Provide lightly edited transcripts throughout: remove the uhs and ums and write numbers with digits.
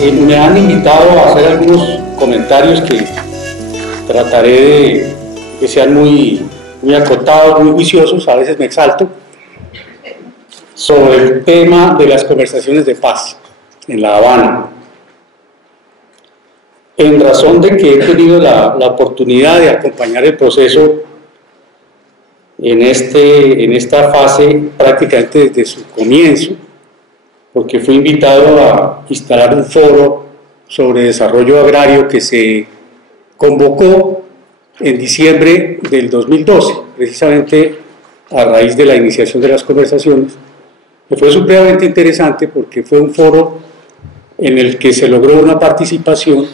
Me han invitado a hacer algunos comentarios que trataré de que sean muy acotados, muy juiciosos, a veces me exalto, sobre el tema de las conversaciones de paz en La Habana. En razón de que he tenido la oportunidad de acompañar el proceso en esta fase prácticamente desde su comienzo, porque fui invitado a instalar un foro sobre desarrollo agrario que se convocó en diciembre del 2012, precisamente a raíz de la iniciación de las conversaciones, que fue supremamente interesante porque fue un foro en el que se logró una participación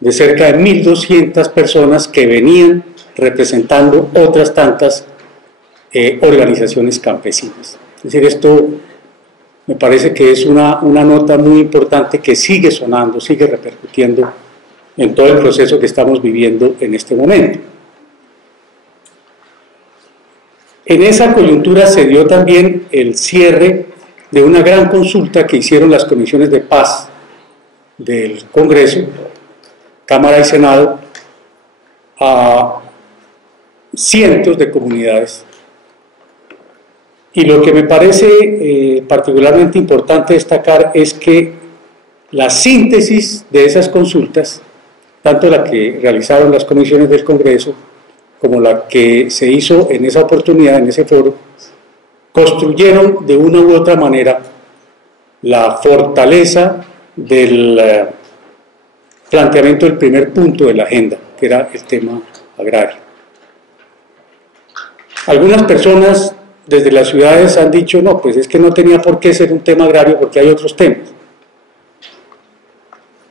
de cerca de 1.200 personas que venían representando otras tantas organizaciones campesinas. Es decir, esto me parece que es una nota muy importante que sigue sonando, sigue repercutiendo en todo el proceso que estamos viviendo en este momento. En esa coyuntura se dio también el cierre de una gran consulta que hicieron las comisiones de paz del Congreso, Cámara y Senado, a cientos de comunidades. Y lo que me parece particularmente importante destacar es que la síntesis de esas consultas, tanto la que realizaron las comisiones del Congreso como la que se hizo en esa oportunidad, en ese foro, construyeron de una u otra manera la fortaleza del planteamiento del primer punto de la agenda, que era el tema agrario. Algunas personas desde las ciudades han dicho, no, pues es que no tenía por qué ser un tema agrario porque hay otros temas.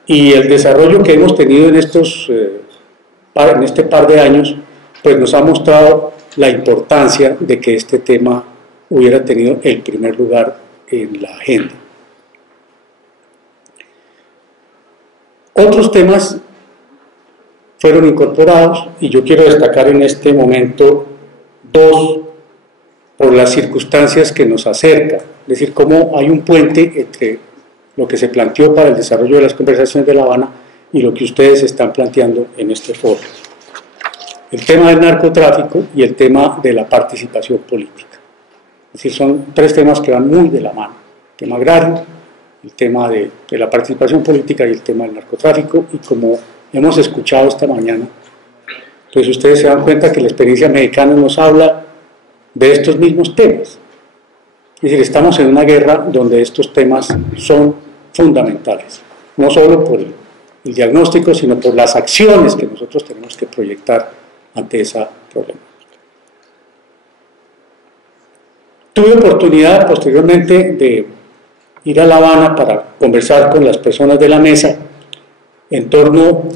Y el desarrollo que hemos tenido en este par de años, pues nos ha mostrado la importancia de que este tema hubiera tenido el primer lugar en la agenda. Otros temas fueron incorporados y yo quiero destacar en este momento dos por las circunstancias que nos acercan, es decir, cómo hay un puente entre lo que se planteó para el desarrollo de las conversaciones de La Habana y lo que ustedes están planteando en este foro. El tema del narcotráfico y el tema de la participación política. Es decir, son tres temas que van muy de la mano. El tema agrario, el tema de la participación política y el tema del narcotráfico. Y como hemos escuchado esta mañana, pues ustedes se dan cuenta que la experiencia mexicana nos habla de estos mismos temas. Es decir, estamos en una guerra donde estos temas son fundamentales, no solo por el diagnóstico, sino por las acciones que nosotros tenemos que proyectar ante esa problemática. Tuve oportunidad posteriormente de ir a La Habana para conversar con las personas de la mesa en torno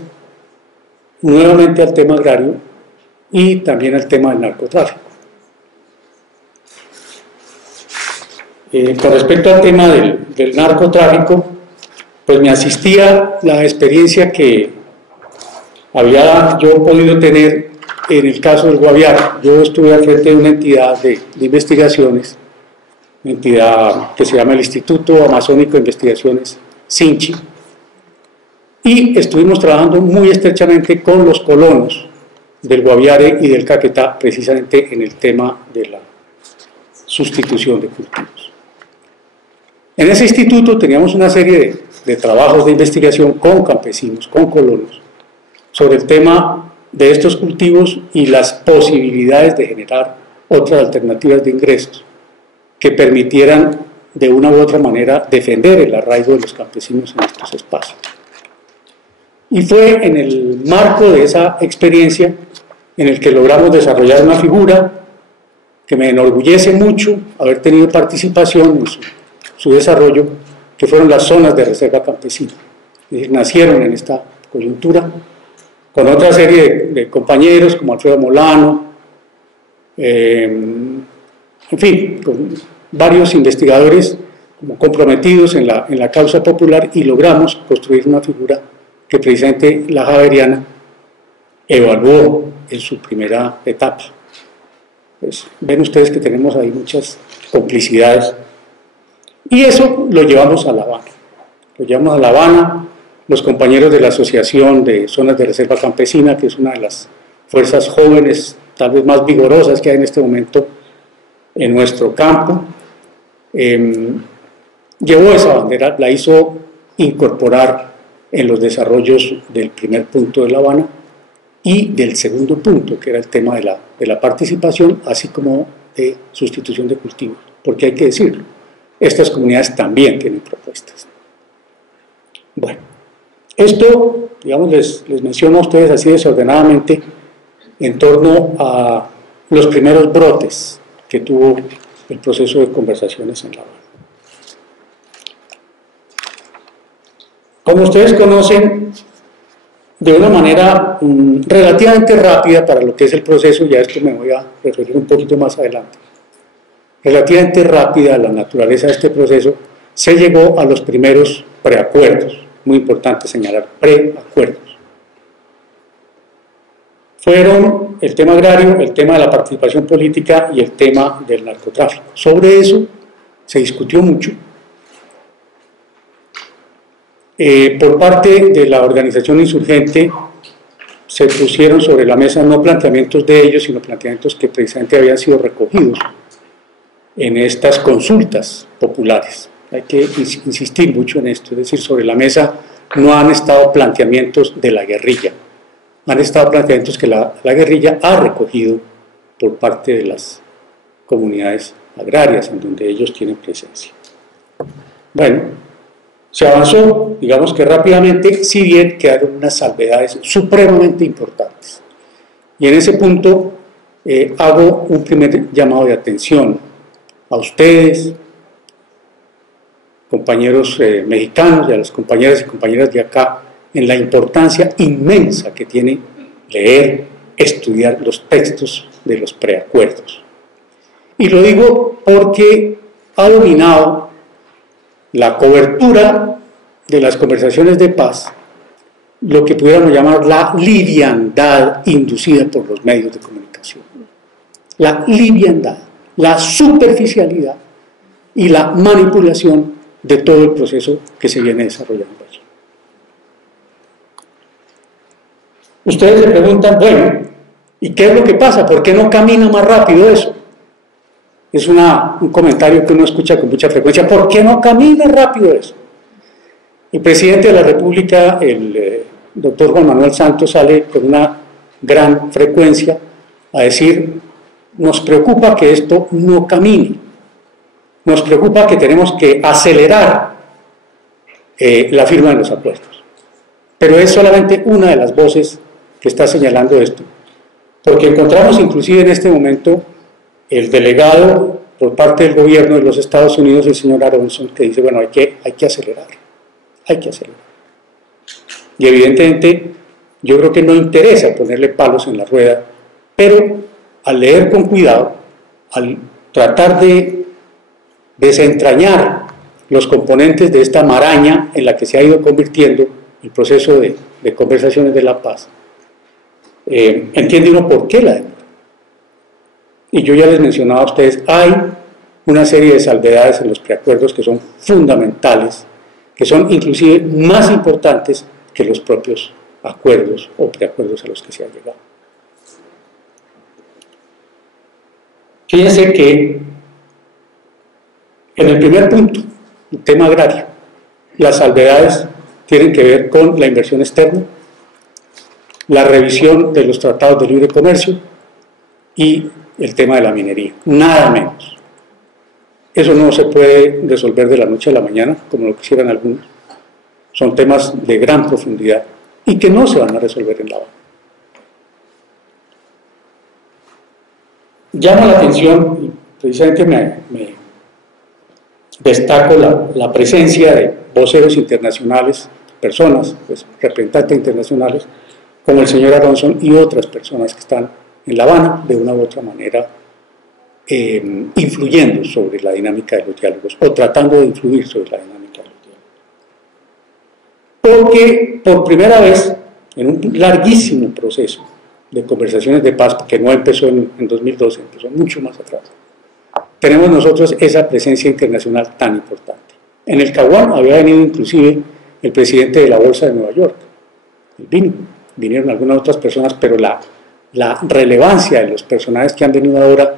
nuevamente al tema agrario y también al tema del narcotráfico. Con respecto al tema del narcotráfico, pues me asistía la experiencia que había yo podido tener en el caso del Guaviare. Yo estuve al frente de una entidad de investigaciones, una entidad que se llama el Instituto Amazónico de Investigaciones, SINCHI, y estuvimos trabajando muy estrechamente con los colonos del Guaviare y del Caquetá, precisamente en el tema de la sustitución de cultivos. En ese instituto teníamos una serie de trabajos de investigación con campesinos, con colonos, sobre el tema de estos cultivos y las posibilidades de generar otras alternativas de ingresos que permitieran de una u otra manera defender el arraigo de los campesinos en estos espacios. Y fue en el marco de esa experiencia en el que logramos desarrollar una figura que me enorgullece mucho haber tenido participación en su desarrollo, que fueron las zonas de reserva campesina. Es decir, nacieron en esta coyuntura con otra serie de compañeros como Alfredo Molano, en fin, con varios investigadores como comprometidos en la causa popular, y logramos construir una figura que precisamente la Javeriana evaluó en su primera etapa. Pues, ven ustedes que tenemos ahí muchas complicidades. Y eso lo llevamos a La Habana. Lo llevamos a La Habana, los compañeros de la Asociación de Zonas de Reserva Campesina, que es una de las fuerzas jóvenes, tal vez más vigorosas que hay en este momento en nuestro campo, llevó esa bandera, la hizo incorporar en los desarrollos del primer punto de La Habana y del segundo punto, que era el tema de la participación, así como de sustitución de cultivos, porque hay que decirlo, estas comunidades también tienen propuestas. Bueno, esto, digamos, les menciono a ustedes así desordenadamente en torno a los primeros brotes que tuvo el proceso de conversaciones en La Habana. Como ustedes conocen, de una manera relativamente rápida para lo que es el proceso, ya esto me voy a referir un poquito más adelante, relativamente rápida a la naturaleza de este proceso, se llegó a los primeros preacuerdos, muy importante señalar, preacuerdos. Fueron el tema agrario, el tema de la participación política y el tema del narcotráfico. Sobre eso se discutió mucho. Por parte de la organización insurgente se pusieron sobre la mesa no planteamientos de ellos, sino planteamientos que precisamente habían sido recogidos en estas consultas populares. Hay que insistir mucho en esto, es decir, sobre la mesa no han estado planteamientos de la guerrilla, han estado planteamientos que la guerrilla ha recogido por parte de las comunidades agrarias en donde ellos tienen presencia. Bueno, se avanzó, digamos que rápidamente, si bien quedaron unas salvedades supremamente importantes. Y en ese punto hago un primer llamado de atención a ustedes, compañeros mexicanos y a las compañeras y compañeras de acá, en la importancia inmensa que tiene leer, estudiar los textos de los preacuerdos. Y lo digo porque ha dominado la cobertura de las conversaciones de paz, lo que pudiéramos llamar la liviandad inducida por los medios de comunicación. La liviandad, la superficialidad y la manipulación de todo el proceso que se viene desarrollando allí. Ustedes se preguntan, bueno, ¿y qué es lo que pasa? ¿Por qué no camina más rápido eso? Es un comentario que uno escucha con mucha frecuencia. ¿Por qué no camina rápido eso? El presidente de la República, el doctor Juan Manuel Santos, sale con una gran frecuencia a decir, nos preocupa que esto no camine, nos preocupa que tenemos que acelerar la firma de los acuerdos. Pero es solamente una de las voces que está señalando esto, porque encontramos inclusive en este momento el delegado por parte del gobierno de los Estados Unidos, el señor Aronson, que dice, bueno, hay que acelerar, hay que acelerar. Y evidentemente yo creo que no interesa ponerle palos en la rueda, pero al leer con cuidado, al tratar de desentrañar los componentes de esta maraña en la que se ha ido convirtiendo el proceso de conversaciones de la paz, entiende uno por qué la demora. Y yo ya les mencionaba a ustedes, hay una serie de salvedades en los preacuerdos que son fundamentales, que son inclusive más importantes que los propios acuerdos o preacuerdos a los que se ha llegado. Fíjense que en el primer punto, el tema agrario, las salvedades tienen que ver con la inversión externa, la revisión de los tratados de libre comercio y el tema de la minería, nada menos. Eso no se puede resolver de la noche a la mañana, como lo quisieran algunos. Son temas de gran profundidad y que no se van a resolver en La Habana. Llama la atención, y precisamente me destaco la presencia de voceros internacionales, personas, pues, representantes internacionales, como el señor Aronson y otras personas que están en La Habana, de una u otra manera, influyendo sobre la dinámica de los diálogos, o tratando de influir sobre la dinámica de los diálogos. Porque por primera vez, en un larguísimo proceso de conversaciones de paz, que no empezó en 2012, empezó mucho más atrás, tenemos nosotros esa presencia internacional tan importante. En el Caguán había venido inclusive el presidente de la Bolsa de Nueva York, vinieron algunas otras personas, pero la relevancia de los personajes que han venido ahora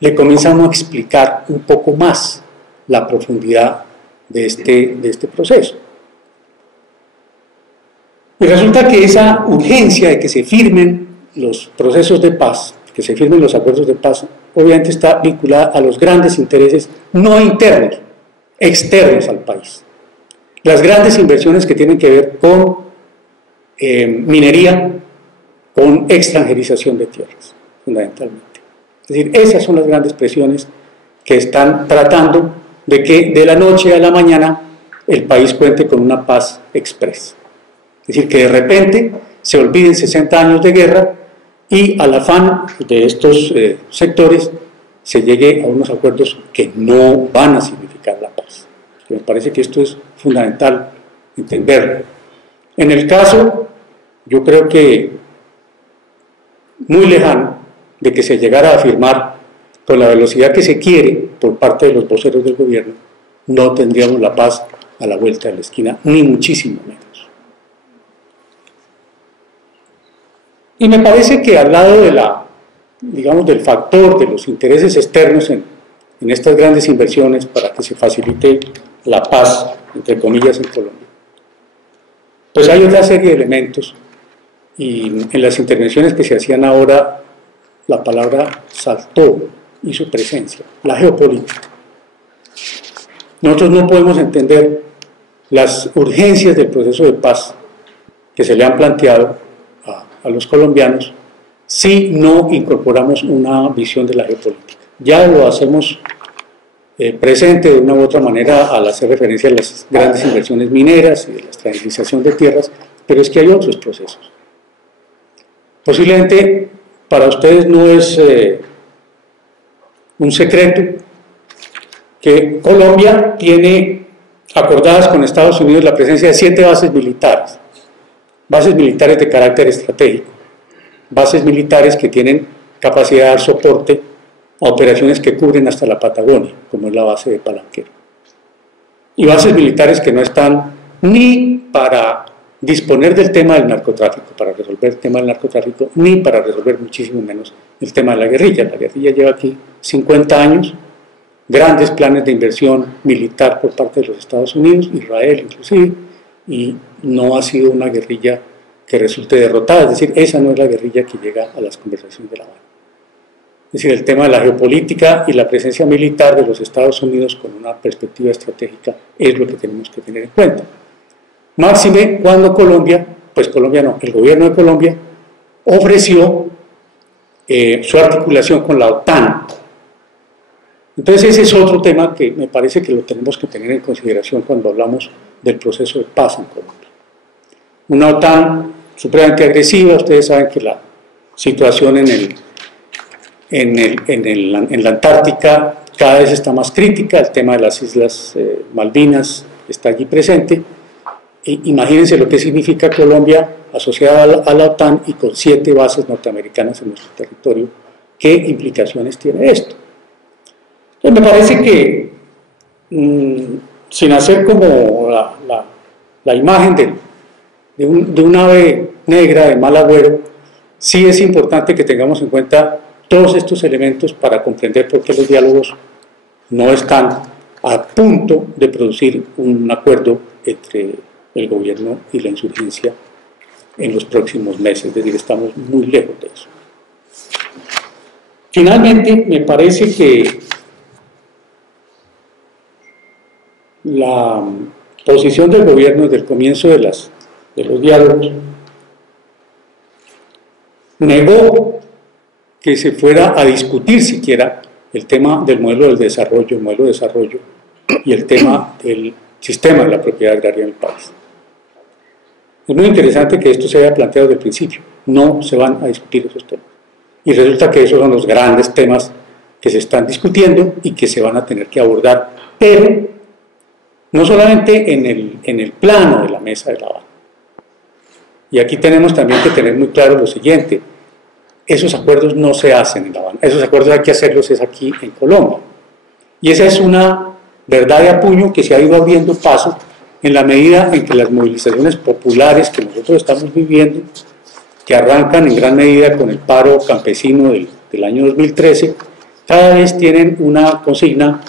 le comienza a uno a explicar un poco más la profundidad de este proceso. Y resulta que esa urgencia de que se firmen los procesos de paz, que se firmen los acuerdos de paz, obviamente está vinculada a los grandes intereses no internos, externos al país. Las grandes inversiones que tienen que ver con minería, con extranjerización de tierras, fundamentalmente. Es decir, esas son las grandes presiones que están tratando de que de la noche a la mañana el país cuente con una paz express. Es decir, que de repente se olviden 60 años de guerra y al afán de estos sectores se llegue a unos acuerdos que no van a significar la paz. Me parece que esto es fundamental entenderlo. En el caso, yo creo que muy lejano de que se llegara a firmar con la velocidad que se quiere por parte de los voceros del gobierno, no tendríamos la paz a la vuelta de la esquina, ni muchísimo menos. Y me parece que al lado de del factor de los intereses externos en estas grandes inversiones para que se facilite la paz, entre comillas, en Colombia, pues hay otra serie de elementos, y en las intervenciones que se hacían ahora la palabra saltó, hizo presencia, la geopolítica. Nosotros no podemos entender las urgencias del proceso de paz que se le han planteado a los colombianos si no incorporamos una visión de la geopolítica. Ya lo hacemos presente de una u otra manera al hacer referencia a las grandes inversiones mineras y de la extranjerización de tierras, pero es que hay otros procesos. Posiblemente para ustedes no es un secreto que Colombia tiene acordadas con Estados Unidos la presencia de 7 bases militares de carácter estratégico, bases militares que tienen capacidad de dar soporte a operaciones que cubren hasta la Patagonia, como es la base de Palanquero. Y bases militares que no están ni para disponer del tema del narcotráfico, para resolver el tema del narcotráfico, ni para resolver muchísimo menos el tema de la guerrilla. La guerrilla lleva aquí 50 años, grandes planes de inversión militar por parte de los Estados Unidos, Israel inclusive, y no ha sido una guerrilla que resulte derrotada, es decir, esa no es la guerrilla que llega a las conversaciones de La Habana. Es decir, el tema de la geopolítica y la presencia militar de los Estados Unidos con una perspectiva estratégica es lo que tenemos que tener en cuenta. Máxime cuando el gobierno de Colombia ofreció su articulación con la OTAN. Entonces ese es otro tema que me parece que lo tenemos que tener en consideración cuando hablamos del proceso de paz en Colombia. Una OTAN supremamente agresiva, ustedes saben que la situación en la Antártica cada vez está más crítica, el tema de las Islas Malvinas está allí presente. Imagínense lo que significa Colombia asociada a la OTAN y con 7 bases norteamericanas en nuestro territorio. ¿Qué implicaciones tiene esto? Entonces me parece que, sin hacer como la imagen de un ave negra de mal agüero, sí es importante que tengamos en cuenta todos estos elementos para comprender por qué los diálogos no están a punto de producir un acuerdo entre el gobierno y la insurgencia en los próximos meses, es decir, estamos muy lejos de eso. Finalmente, me parece que la posición del gobierno desde el comienzo de los diálogos negó que se fuera a discutir siquiera el tema del modelo de desarrollo y el tema del sistema de la propiedad agraria en el país. Es muy interesante que esto se haya planteado desde el principio. No se van a discutir esos temas. Y resulta que esos son los grandes temas que se están discutiendo y que se van a tener que abordar, pero no solamente en el plano de la mesa de La Habana. Y aquí tenemos también que tener muy claro lo siguiente: esos acuerdos no se hacen en La Habana, esos acuerdos hay que hacerlos es aquí en Colombia. Y esa es una verdad de a puño que se ha ido abriendo paso en la medida en que las movilizaciones populares que nosotros estamos viviendo, que arrancan en gran medida con el paro campesino del año 2013, cada vez tienen una consigna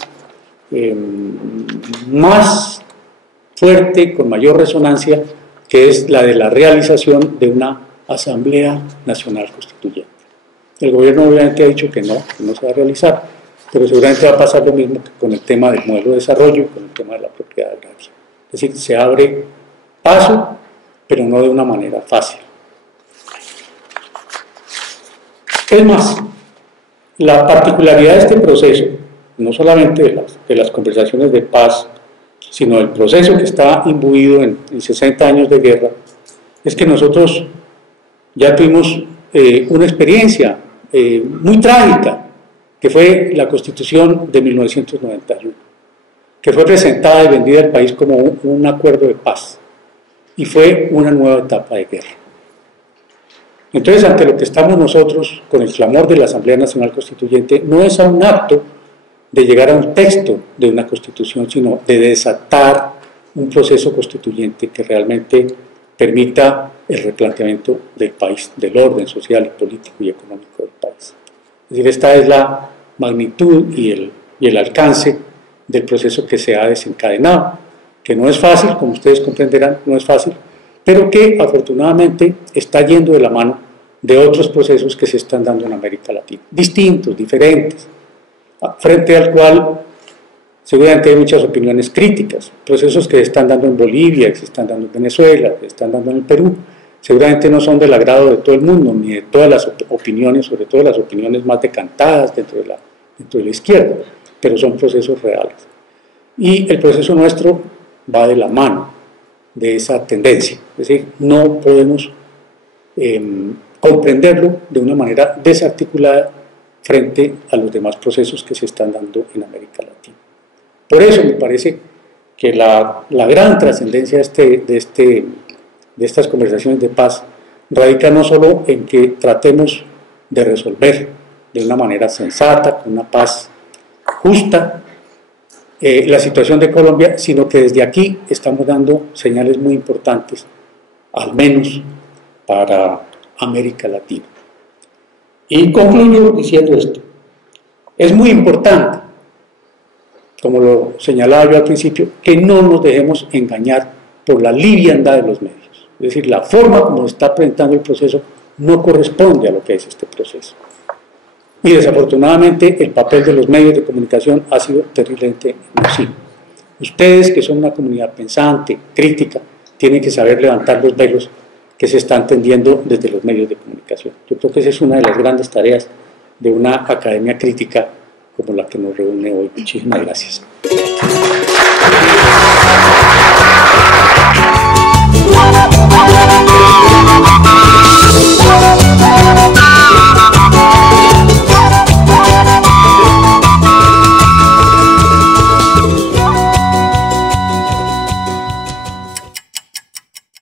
más fuerte, con mayor resonancia, que es la de la realización de una Asamblea Nacional Constituyente. El gobierno obviamente ha dicho que no se va a realizar, pero seguramente va a pasar lo mismo que con el tema del modelo de desarrollo y con el tema de la propiedad agraria. Es decir, se abre paso, pero no de una manera fácil. Es más, la particularidad de este proceso, no solamente de las conversaciones de paz, sino del proceso que está imbuido en 60 años de guerra, es que nosotros ya tuvimos una experiencia muy trágica, que fue la Constitución de 1991, que fue presentada y vendida al país como un acuerdo de paz, y fue una nueva etapa de guerra. Entonces, ante lo que estamos nosotros con el clamor de la Asamblea Nacional Constituyente, no es a un acto de llegar a un texto de una constitución, sino de desatar un proceso constituyente que realmente permita el replanteamiento del país, del orden social y político y económico del país. Es decir, esta es la magnitud y el alcance del proceso que se ha desencadenado, que no es fácil, como ustedes comprenderán, no es fácil, pero que afortunadamente está yendo de la mano de otros procesos que se están dando en América Latina, distintos, diferentes, frente al cual seguramente hay muchas opiniones críticas, procesos que se están dando en Bolivia, que se están dando en Venezuela, que se están dando en el Perú, seguramente no son del agrado de todo el mundo, ni de todas las opiniones, sobre todo las opiniones más decantadas dentro de la izquierda, pero son procesos reales. Y el proceso nuestro va de la mano de esa tendencia, es decir, no podemos comprenderlo de una manera desarticulada frente a los demás procesos que se están dando en América Latina. Por eso me parece que la gran trascendencia de estas conversaciones de paz radica no solo en que tratemos de resolver de una manera sensata, con una paz justa, la situación de Colombia, sino que desde aquí estamos dando señales muy importantes, al menos para América Latina. Y concluyo diciendo esto. Es muy importante, como lo señalaba yo al principio, que no nos dejemos engañar por la liviandad de los medios. Es decir, la forma como se está presentando el proceso no corresponde a lo que es este proceso. Y desafortunadamente el papel de los medios de comunicación ha sido terriblemente nocivo. Ustedes, que son una comunidad pensante, crítica, tienen que saber levantar los velos que se están tendiendo desde los medios de comunicación. Yo creo que esa es una de las grandes tareas de una academia crítica como la que nos reúne hoy. Muchísimas gracias.